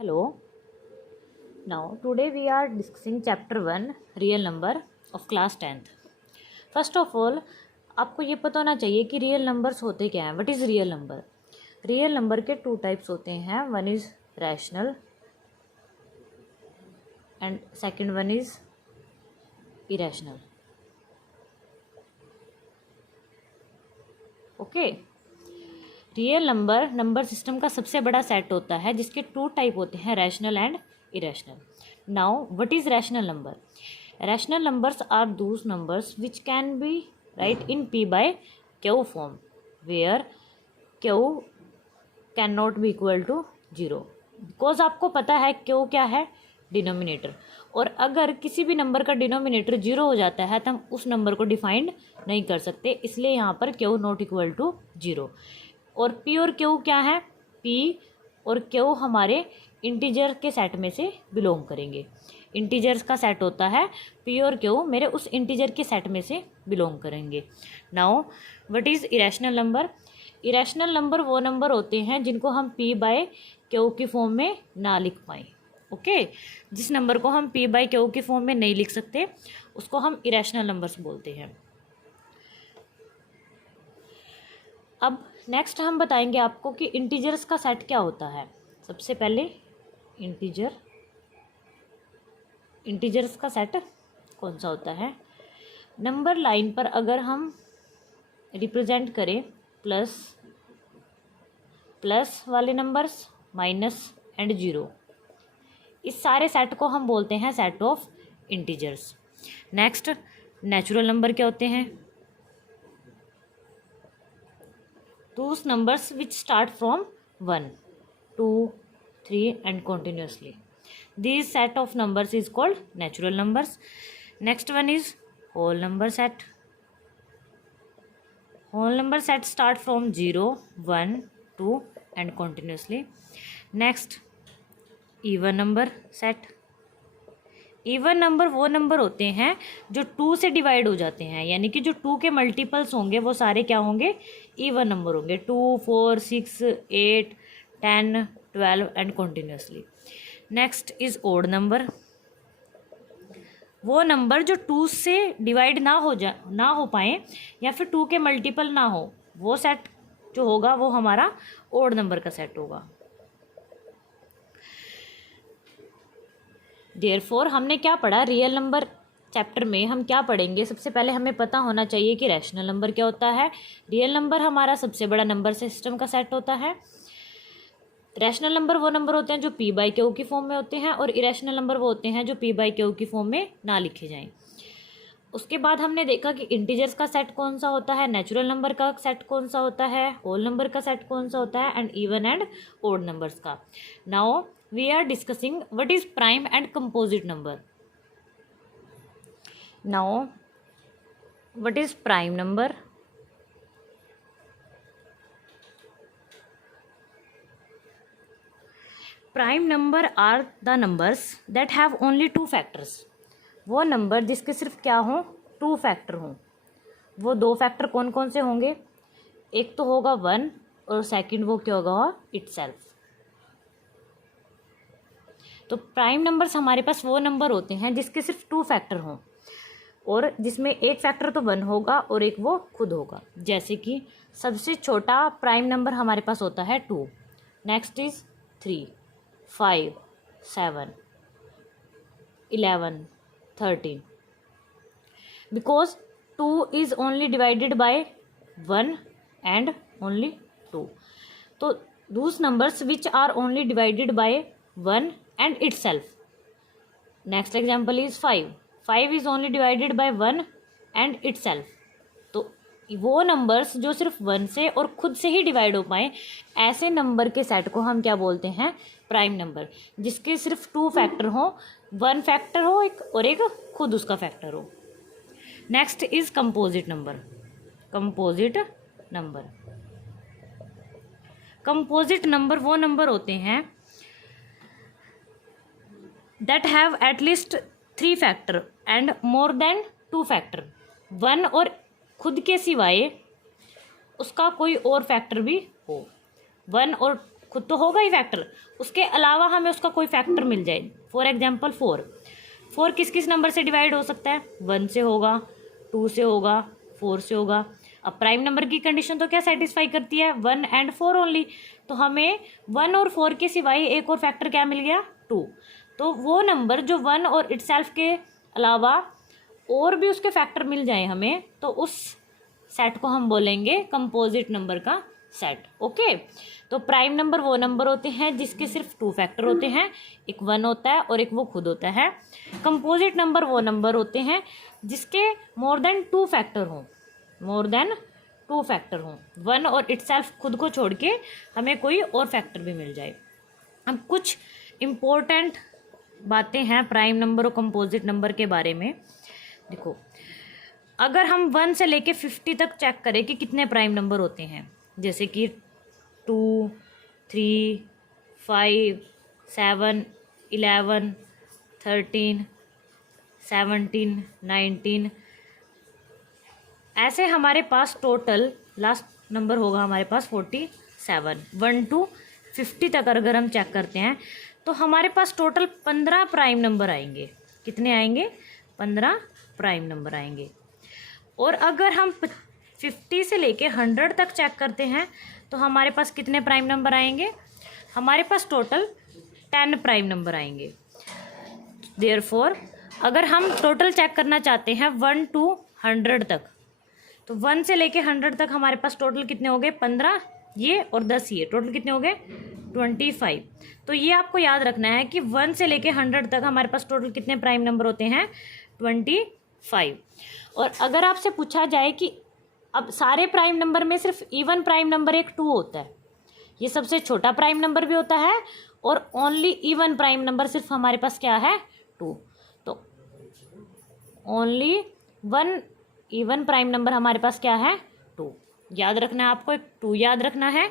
Hello. Now today we are discussing chapter 1 real number of class 10th. First of all, आपको ये पता होना चाहिए कि रियल नंबर्स होते क्या हैं. What is real number? Real number के टू टाइप्स होते हैं. One is rational and second one is irrational. Okay. Real number system का सबसे बड़ा सेट होता है जिसके टू टाइप होते हैं, rational and irrational. Now what is rational number? Rational numbers are those numbers which can be write in p by q form where q can not be equal to 0. Because आपको पता है q क्या है, denominator. और अगर किसी भी number का डिनोमिनेटर 0 हो जाता है तो हम उस नंबर को डिफाइंड नहीं कर सकते, इसलिए यहाँ पर q नॉट इक्वल टू 0. और p और q क्या है? p और q हमारे इंटीजर के सेट में से बिलोंग करेंगे. इंटीजर्स का सेट होता है, p और q मेरे उस इंटीजर के सेट में से बिलोंग करेंगे. Now what is irrational number? Irrational number वो नंबर होते हैं जिनको हम p बाय q की फॉर्म में ना लिख पाएँ. ओके. जिस नंबर को हम p बाय q की फॉर्म में नहीं लिख सकते उसको हम इरेशनल नंबर्स बोलते हैं. अब नेक्स्ट हम बताएंगे आपको कि इंटीजर्स का सेट क्या होता है. सबसे पहले इंटीजर्स का सेट कौन सा होता है? नंबर लाइन पर अगर हम रिप्रेजेंट करें प्लस वाले नंबर्स, माइनस एंड 0, इस सारे सेट को हम बोलते हैं set of integers. Next, natural number क्या होते हैं? Those numbers which start from 1, 2, 3 and continuously. These set of numbers is called natural numbers. Next one is whole number set. Whole number set start from 0, 1, 2 and continuously. Next, even number set. Even number वो number होते हैं जो 2 से divide हो जाते हैं, यानी कि जो 2 के मल्टीपल्स होंगे वो सारे क्या होंगे? इवन नंबर होंगे. 2, 4, 6, 8, 10, 12 and continuously. Next is odd number. वो नंबर जो 2 से डिवाइड ना हो पाए या फिर 2 के मल्टीपल ना हो, वो सेट जो होगा वो हमारा ओड नंबर का सेट होगा. देयरफॉर हमने क्या पढ़ा? रियल नंबर चैप्टर में हम क्या पढ़ेंगे? सबसे पहले हमें पता होना चाहिए कि रैशनल नंबर क्या होता है. रियल नंबर हमारा सबसे बड़ा नंबर सिस्टम का सेट होता है. रैशनल नंबर वो नंबर होते हैं जो p बाई q की फॉर्म में होते हैं, और इरेशनल नंबर वो होते हैं जो p बाई q की फॉर्म में ना लिखे जाएं. उसके बाद हमने देखा कि इंटीजर्स का सेट कौन सा होता है, नेचुरल नंबर का सेट कौन सा होता है, होल नंबर का सेट कौन सा होता है, and even and odd numbers का. Now we are discussing what is prime and composite number. Now what is prime number? Prime number are the numbers that have only two factors. वो number जिसके सिर्फ क्या हो? 2 factor हों. वो 2 factor कौन कौन से होंगे? एक तो होगा 1 और सेकंड वो क्या होगा? इटसेल्फ. तो प्राइम नंबर्स हमारे पास वो नंबर होते हैं जिसके सिर्फ 2 फैक्टर हों, और जिसमें एक फैक्टर तो 1 होगा और एक वो खुद होगा. जैसे कि सबसे छोटा प्राइम नंबर हमारे पास होता है 2. Next is 3, 5, 7, 11, 13. Because 2 is only divided by 1 and only 2. तो those numbers which are only divided by 1 and itself. Next example is 5. 5 is only divided by 1 and itself. तो वो नंबर्स जो सिर्फ 1 से और खुद से ही डिवाइड हो पाए, ऐसे नंबर के सेट को हम क्या बोलते हैं? Prime number. जिसके सिर्फ 2 फैक्टर हो, 1 फैक्टर हो एक और एक खुद उसका फैक्टर हो. Next is composite number. Composite number वो नंबर होते हैं that have at least 3 factor and more than 2 factor. 1 और खुद के सिवाय उसका कोई और फैक्टर भी हो. 1 और खुद तो होगा ही फैक्टर, उसके अलावा हमें उसका कोई फैक्टर मिल जाए। फॉर एग्जाम्पल 4 किस किस नंबर से डिवाइड हो सकता है? 1 से होगा, 2 से होगा, 4 से होगा। अब प्राइम नंबर की कंडीशन तो क्या सेटिस्फाई करती है? 1 एंड 4 ओनली। तो हमें 1 और 4 के सिवाय एक और फैक्टर क्या मिल गया? 2। तो वो नंबर जो 1 और इटसेल्फ के अलावा और भी उसके फैक्टर मिल जाए हमें, तो उस सेट को हम बोलेंगे कंपोजिट नंबर का सेट। ओके, तो प्राइम नंबर वो नंबर होते हैं जिसके सिर्फ 2 फैक्टर होते हैं, एक 1 होता है और एक वो खुद होता है। कंपोजिट नंबर वो नंबर होते हैं जिसके मोर देन 2 फैक्टर हों, मोर देन 2 फैक्टर हों, 1 और इटसेल्फ खुद को छोड़ के हमें कोई और फैक्टर भी मिल जाए। अब कुछ इम्पोर्टेंट बातें हैं प्राइम नंबर और कंपोजिट नंबर के बारे में। देखो, अगर हम 1 से लेके 50 तक चेक करें कि कितने प्राइम नंबर होते हैं, जैसे कि 2, 3, 5, 7, 11, 13, 17, 19, ऐसे हमारे पास टोटल लास्ट नंबर होगा हमारे पास 47। 1 to 50 तक अगर हम चेक करते हैं तो हमारे पास टोटल 15 प्राइम नंबर आएंगे। कितने आएंगे? 15 प्राइम नंबर आएंगे। और अगर हम 50 से लेके 100 तक चेक करते हैं तो हमारे पास कितने प्राइम नंबर आएंगे? हमारे पास टोटल 10 प्राइम नंबर आएंगे। देयरफॉर अगर हम टोटल चेक करना चाहते हैं 1 to 100 तक, तो 1 से लेके 100 तक हमारे पास टोटल कितने हो गए? 15 ये और 10 ये, टोटल कितने हो गए? 25। तो ये आपको याद रखना है कि 1 से लेके 100 तक हमारे पास टोटल कितने प्राइम नंबर होते हैं? 25। और अगर आपसे पूछा जाए कि अब सारे प्राइम नंबर में सिर्फ इवन प्राइम नंबर एक 2 होता है, ये सबसे छोटा प्राइम नंबर भी होता है, और ओनली इवन प्राइम नंबर सिर्फ हमारे पास क्या है? 2। तो ओनली 1 इवन प्राइम नंबर हमारे पास क्या है? 2। याद रखना है आपको, एक 2 याद रखना है,